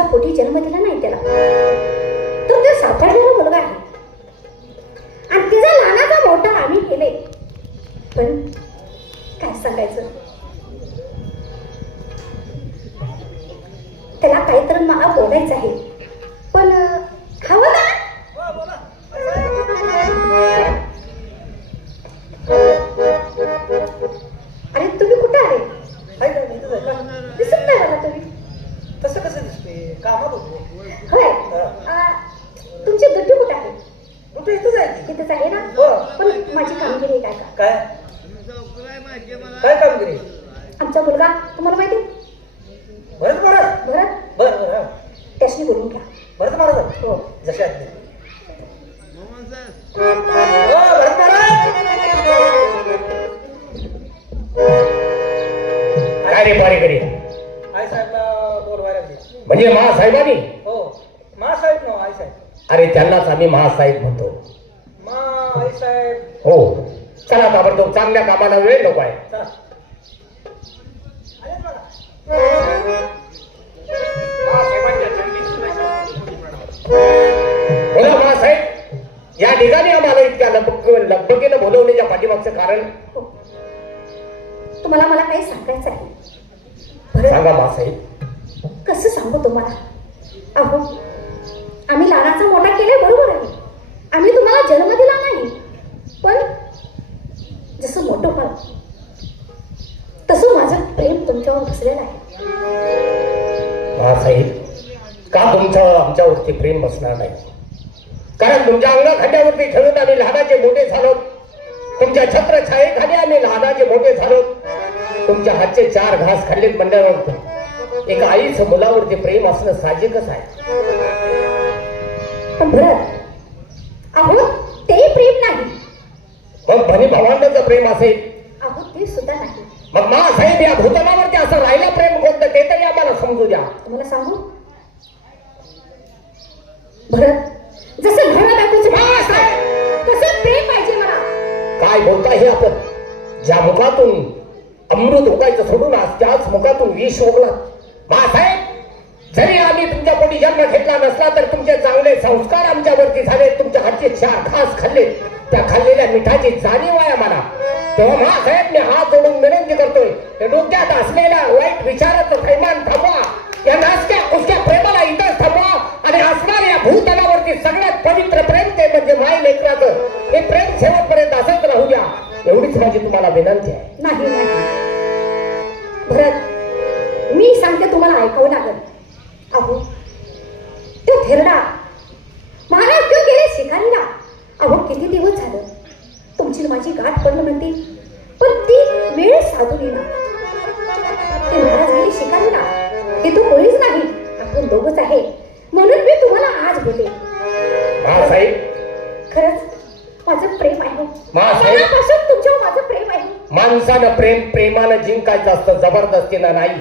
आमच्या पोटी जन्म दिला नाही त्याला. तो ते सापडलेला मुलगा आहे. आणि तिचा लहानाचा मोठा आम्ही केले पण काय सांगायचं? त्याला काहीतरी मला बोलायचं आहे. पण हवं अरे तुम्ही कुठे तुम्ही. तसं कसं कामात होतो होय अं, तुमची गड्डी कुठे आहे कुठे इथं जायची तिथेच आहे ना? हो. पण माझी कामगिरी आहे काय का? काय? काय कामगिरी? आमचा मुलगा तुम्हाला माहिती? आहे? भरत महाराज. भरत? बर बर हा. त्याशी बोलून घ्या. भरत महाराज. हो. जसे आहेत ते. हो, भरत महाराज. काय रे पारेकरी? आई साहेबला म्हणजे महासाहेबांनी? हो. मा साहेब ना आई साहेब अरे त्यांनाच आम्ही महासाहेब म्हणतो. मा आई साहेब हो. चला ताबडतोब चांगल्या कामाला वेळ नको आहे. चला आलेत बघा. बोला महासाहेब. या ठिकाणी आम्हाला इतक्या लगबग लगबगीनं बोलवण्याच्या पाठीमागचं कारण? हो. तुम्हाला मला काही सांगायचं आहे. सांगा महासाहेब. कसं सांगू तुम्हाला? अहो आम्ही लहानाचा मोठा केलाय बरोबर आहे. आम्ही तुम्हाला जन्म दिला नाही. पण जसं मोठं व्हाल तसं माझं प्रेम तुमच्यावर बसलेलं आहे. महासाहेब का तुमचं आमच्यावरती प्रेम बसणार नाही? कारण तुमच्या अंगखांद्यावरती ठेवून आम्ही लहानाचे मोठे झालो. तुमच्या छत्र छायेखाली आम्ही लहानाचे मोठे झालो. तुमच्या हातचे चार घास खाल्लेत म्हणल्यावर एका आईचं मुलावरती प्रेम असणं साहजिकच आहे. पण भरत अहो ते प्रेम नाही. मग भनी भावांचं प्रेम असेल. अहो ते सुद्धा नाही. मग महासाहेब या भूतलावरती असं राहिला प्रेम कोणतं ते तरी आम्हाला समजू द्या. तुम्हाला सांगू? भरत जसं तसं प्रेम पाहिजे मला. काय बोलता हे आपण? ज्या मुखातून अमृत उगायचं सोडून आज त्याच मुखातून विष ओघला. महासाहेब जरी आम्ही तुमच्या पोटी जन्म घेतला नसला तर तुमचे चांगले संस्कार आमच्यावरती झाले तुमच्या हातचे चार खास खाल्ले. त्या खाल्लेल्या मिठाची जाणीव आहे आम्हाला. तेव्हा महासाहेब मी हात जोडून विनंती करतोय डोक्यात असलेल्या वाईट विचाराचं थैमान थांबवा. या नाचक्या कुसक्या प्रेमाला इथं थांबवा. आणि असणाऱ्या भूतलावरती सगळ्यात पवित्र प्रेम ते म्हणजे माय लेकराचं. हे प्रेम शेवटपर्यंत असंच राहू द्या. एवढीच माझी तुम्हाला विनंती आहे. नाही. तुम्हाला ऐकावं लागेल अहो तो थेरडा महाराज तो गेले शिकारीला अहो किती दिवस झालं तुमची माझी गाठ पडलं म्हणते पण ती वेळ साधून येणार ते महाराज गेले शिकारीला हे तो कोणीच नाही आपण दोघच आहे म्हणून मी तुम्हाला आज बोले महासाहेब खरंच माझं प्रेम आहे. मनापासून तुमच्यावर माझं प्रेम आहे माणसानं प्रेम प्रेमानं जिंकायचं असतं जबरदस्तीनं नाही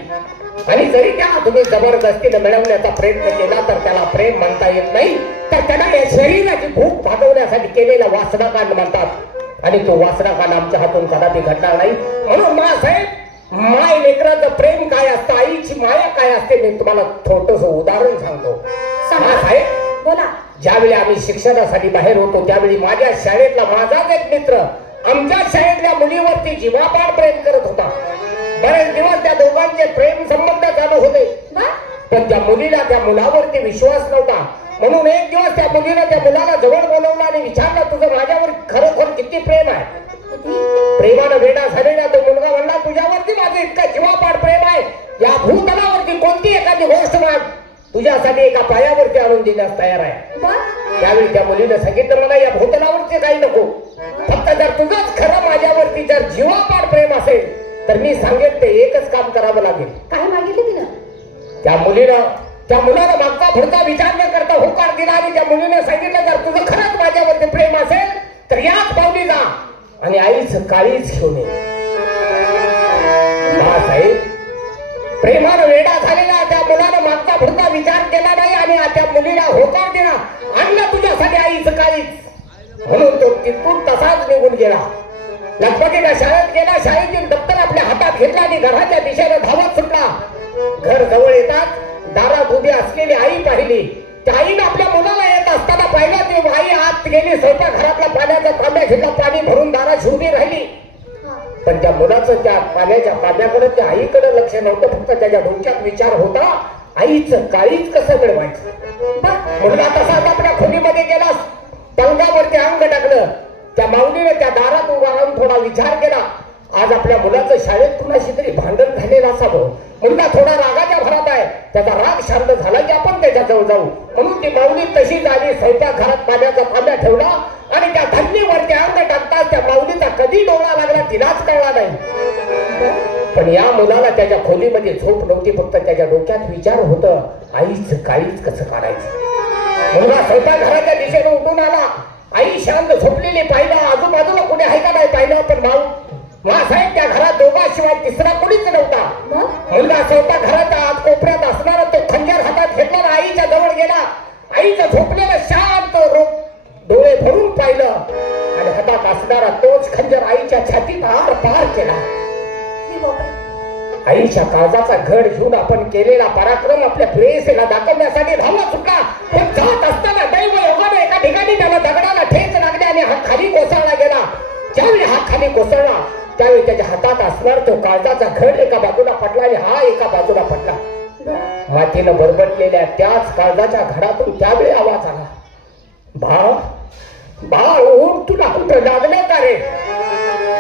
आणि जरी त्या तुम्ही जबरदस्तीनं मिळवण्याचा प्रयत्न केला तर त्याला प्रेम म्हणता येत नाही तर त्याला या शरीराची भूक भागवण्यासाठी केलेला वासनाकांड म्हणतात. आणि तो वासनाकांड आमच्या हातून कदापि घडणार नाही. म्हणून मासाहेब माय लेकराचं प्रेम काय असतं आईची माया काय असते मी तुम्हाला छोटस उदाहरण सांगतो. सांगा. साहेब बोला. ज्यावेळी आम्ही शिक्षणासाठी बाहेर होतो त्यावेळी माझ्या शाळेतला माझाच एक मित्र आमच्या शाळेतल्या मुलीवरती जीवापाड प्रेम करत होता. बरेच दिवस त्या दोघांचे प्रेम संबंध चालू होते पण त्या मुलीला त्या मुलावरती विश्वास नव्हता. म्हणून एक दिवस त्या मुलीनं त्या मुलाला जवळ बोलवलं आणि विचारलं तुझं माझ्यावर खरोखर किती प्रेम आहे? प्रेमानं वेडा झालेला तो मुलगा म्हणला तुझ्यावरती माझं इतकं जीवापाड प्रेम आहे. या भूतलावरती कोणती एखादी गोष्ट माग? तुझ्यासाठी एका पायावरती आणून देण्यास तयार आहे. त्यावेळी त्या मुलीनं सांगितलं मला या भूतलावरती काही नको. फक्त जर तुझंच खरं माझ्यावरती जर जीवापाड प्रेम असेल तर मी सांगेन ते एकच काम करावं लागेल. काय मागितलं तिनं? त्या मुलीनं त्या मुलाला मागचा पुढचा विचार न करता होकार दिला आणि त्या मुलीने सांगितलं जर तुझं खरंच माझ्यावरती प्रेम असेल तर याच पावली जा आणि आईच काळीच घेऊन ये. साहेब प्रेमानं वेडा झालेला त्या मुलानं मागचा पुढचा विचार केला नाही आणि त्या मुलीला होकार दिला. आणलं तुझ्या मुलासाठी आईचं काहीच म्हणून तो तिथून तसाच निघून गेला. गणपतीला शाळेत गेला शाळेतील दप्तर आपल्या हातात घेतला आणि घराच्या दिशेने धावत सुटला. घर जवळ येतात दारात उभी असलेली आई पाहिली. त्या आईने आपल्या मुलाला येत असताना पाहिलं ती आई आत गेली स्वतः घरातला पाण्याचा तांब्या घेतला पाणी भरून दारात उभी राहिली. पण त्या मुलाचं त्या पाण्याच्या तांब्याकडे त्या आईकडे लक्ष नव्हतं फक्त त्याच्या डोक्यात विचार होता आईचं काळीच कसं मिळवायचं? बघ मुलगा तसाच आपल्या खोलीमध्ये गेलास. पलंगावरती अंग टाकलं. त्या माऊलीने त्या दारात उभा राहून थोडा विचार केला. आज आपल्या मुलाचं शाळेत कुणाशी तरी भांडण झालेलं असावं. मुलगा थोडा रागाच्या भरात आहे. त्याचा राग शांत झाला की आपण त्याच्याजवळ जाऊ. म्हणून ती माऊली तशीच आली स्वयंपाक घरात पाण्याचा तांब्या ठेवला आणि त्या धन्यवरती अंग टाकताच त्या माऊलीचा कधी डोळा लागला तिलाच कळला नाही. पण या मुलाला त्याच्या खोलीमध्ये झोप नव्हती फक्त त्याच्या डोक्यात विचार होत आईच काहीच कसं काढायचं? मुलगा स्वयंपाक घराच्या दिशेने उठून आला. आई शांत झोपलेली पाहिलं आजूबाजूला कोणी आहे का नाही पाहिलं पण भाऊ साहेब त्या घरात दोघाशिवाय तिसरा कोणीच नव्हता. मुलगा स्वयंपाक घराच्या आत कोपऱ्यात असणारा तो खंजर हातात घेतला आणि आईच्या जवळ गेला. आईचं झोपलेलं शांत रूप डोळे भरून पाहिलं आणि हातात असणारा तोच खंजर आईच्या छातीत आर पार केला. आईच्या काळजाचा घड घेऊन आपण केलेला पराक्रम आपल्या प्रेयसीला दाखवण्यासाठी धावला सुटला पण जात असताना दैव योगाने एका ठिकाणी त्याला दगडाला ठेच लागले आणि हात खाली कोसळला गेला. ज्यावेळी हात खाली कोसळला त्यावेळी त्याच्या हातात असणार तो काळजाचा घड एका बाजूला पडला आणि हा एका बाजूला पडला. मातीनं बरबटलेल्या त्याच काळजाच्या घरातून त्यावेळी आवाज आला. बाळ बाळ उठ तुला कुठं लागलं का रे?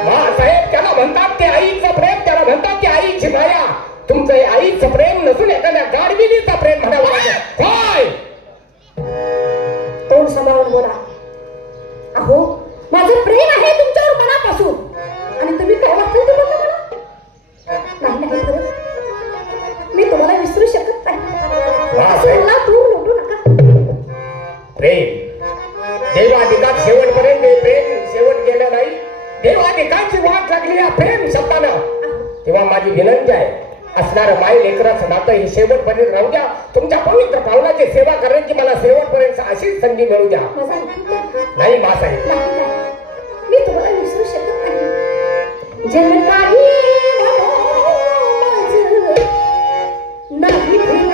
साहेब त्याला म्हणतात ते आईचं प्रेम त्याला म्हणतात ते आईची माया. तुमचं हे आईचं प्रेम नसून एखाद्या गाडविलीचं प्रेम म्हणावं लागेल. काय तोंड सांभाळून बोला. अहो माझं प्रेम आहे तुमच्यावर मनापासून. आणि तुम्ही काय वाटतं ते मला? नाही नाही खरं. मी तुम्हाला विसरू शकत नाही. असं. मला दूर लोटू नका. प्रेम. देवाधिकात शेवटपर्यंत हे प्रेम तेव्हा एकाची वाट लागली या प्रेम शब्दानं. तेव्हा माझी विनंती आहे असणार माई लेकराचं नातं हे शेवटपर्यंत राहू द्या. तुमच्या पवित्र पावलाची सेवा करण्याची मला शेवटपर्यंत अशीच संधी मिळू द्या. नाही मासाहेब. नाही मी तुम्हाला विसरू शकत नाही. जन नाही प्रीती.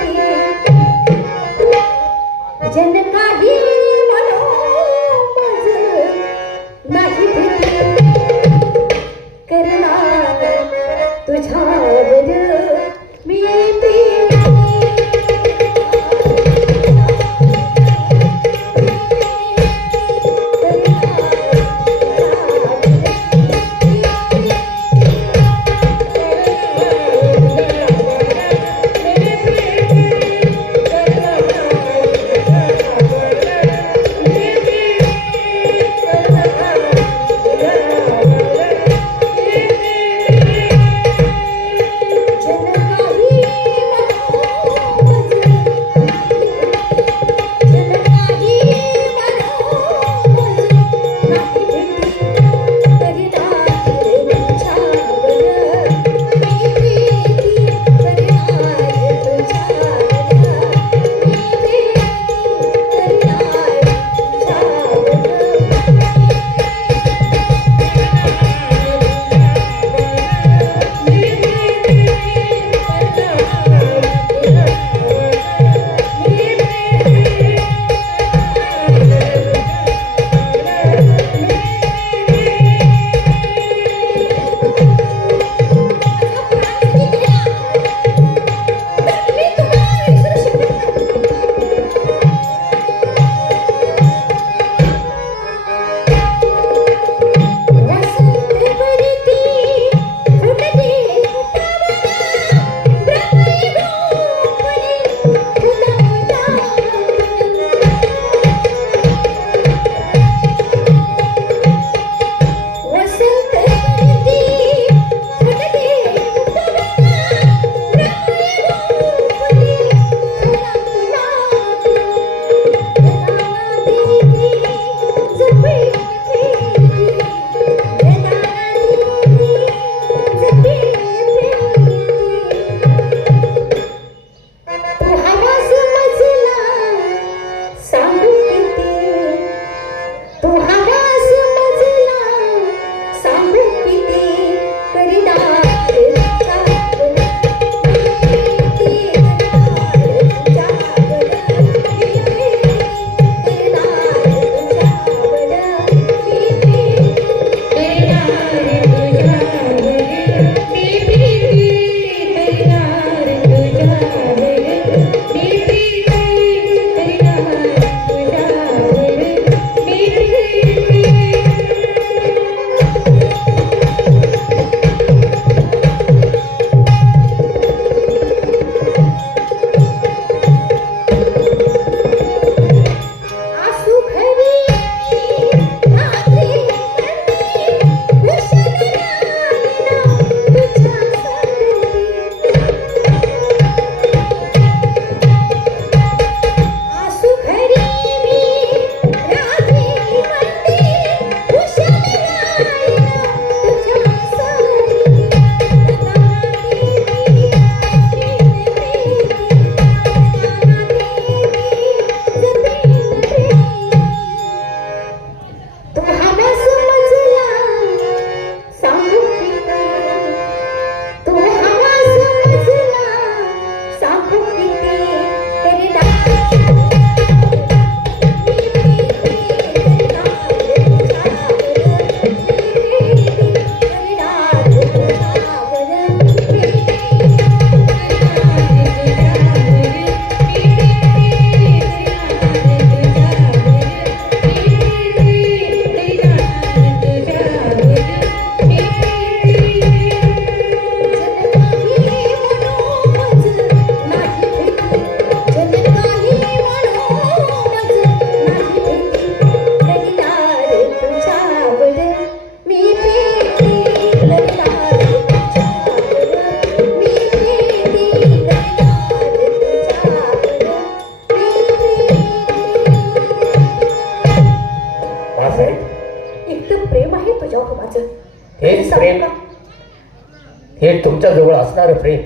प्रेम.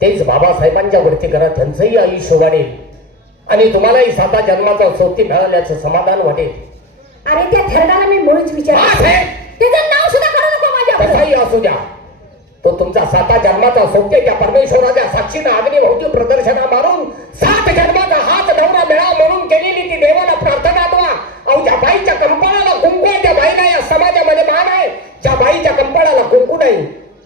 तेच बाबासाहेबांच्या वरती करा त्यांचंही आयुष्य वाढेल. आणि तुम्हालाही साता जन्माचा सोबती मिळाल्याचं समाधान वाटेल. अरे त्या थरडाला मी मुळीच विचार बाबासाहेब! त्याचं नाव सुद्धा काढू नको माझ्या कसाही असू द्या. तो तुमचा साता जन्माचा सोबते त्या परमेश्वराच्या साक्षीनं अग्निभोवती प्रदर्शना मारून सात जन्माचा हात नवरा मिळावा म्हणून केलेली ती देवाला प्रार्थना द्वा. अहो ज्या बाईच्या कंपाळाला कुंकू आहे त्या बाईला या समाजामध्ये मान आहे. ज्या बाईच्या कंपाळाला कुंकू नाही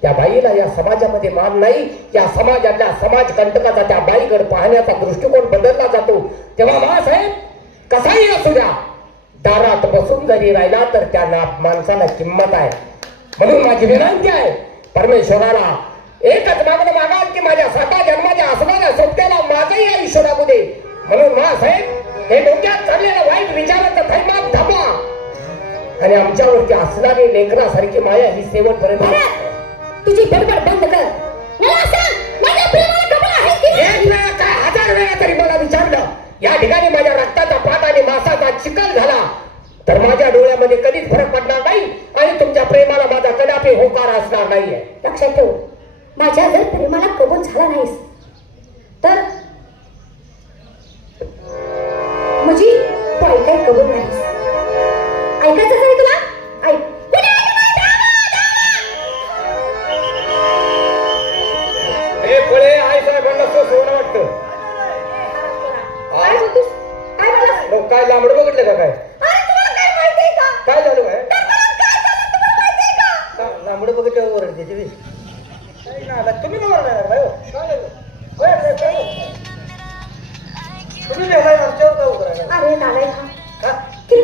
त्या बाईला या समाजामध्ये मान नाही. या समाजातल्या समाज कंटकाचा त्या बाईकडे पाहण्याचा दृष्टिकोन बदलला जातो. तेव्हा मासाहेब कसाही असू द्या दारात बसून जरी राहिला तर त्या माणसाला किंमत आहे. म्हणून माझी विनंती आहे परमेश्वराला एकच मागणं मागाल की माझ्या साता जन्माच्या असणाऱ्या सोबत्याला माझंही आयुष्य लागू दे. म्हणून मासाहेब हे डोक्यात चाललेलं वाईट विचाराचं थैमान थांबवा. आणि आमच्यावरती असणारी लेकरासारखी माया ही शेवटपर्यंत तुझी बडबड बंद कर. मला सांग माझ्या प्रेमाला कपडा आहे की नाही? एक वेळा काय हजार वेळा तरी मला विचारलं. या ठिकाणी माझ्या रक्ताचा पाट आणि मासाचा चिखल झाला. तर माझ्या डोळ्यामध्ये कधीच फरक पडणार नाही आणि तुमच्या प्रेमाला माझा कदापि होकार असणार नाहीये. लक्षात ठेव. माझ्या जर प्रेमाला कबूल झाला नाहीस तर म्हणजे तू ऐकाय कबूल नाहीस. ऐकायचं नाही तुला? ऐक.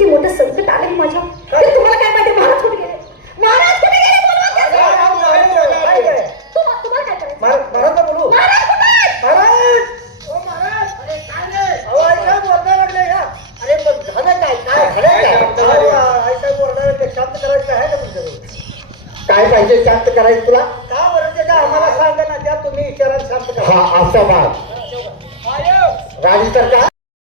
किती मोठं संकट आलंय माझ्या ते तुम्हाला काय माहिती? महाराज कुठे गेले? महाराज कुठे गेले? बोलवा काय, पाहिजे शांत करायचं तुला? का बरं का आम्हाला सांगा ना त्या तुम्ही इशारा शांत करा. हा असा भाग राजतर का?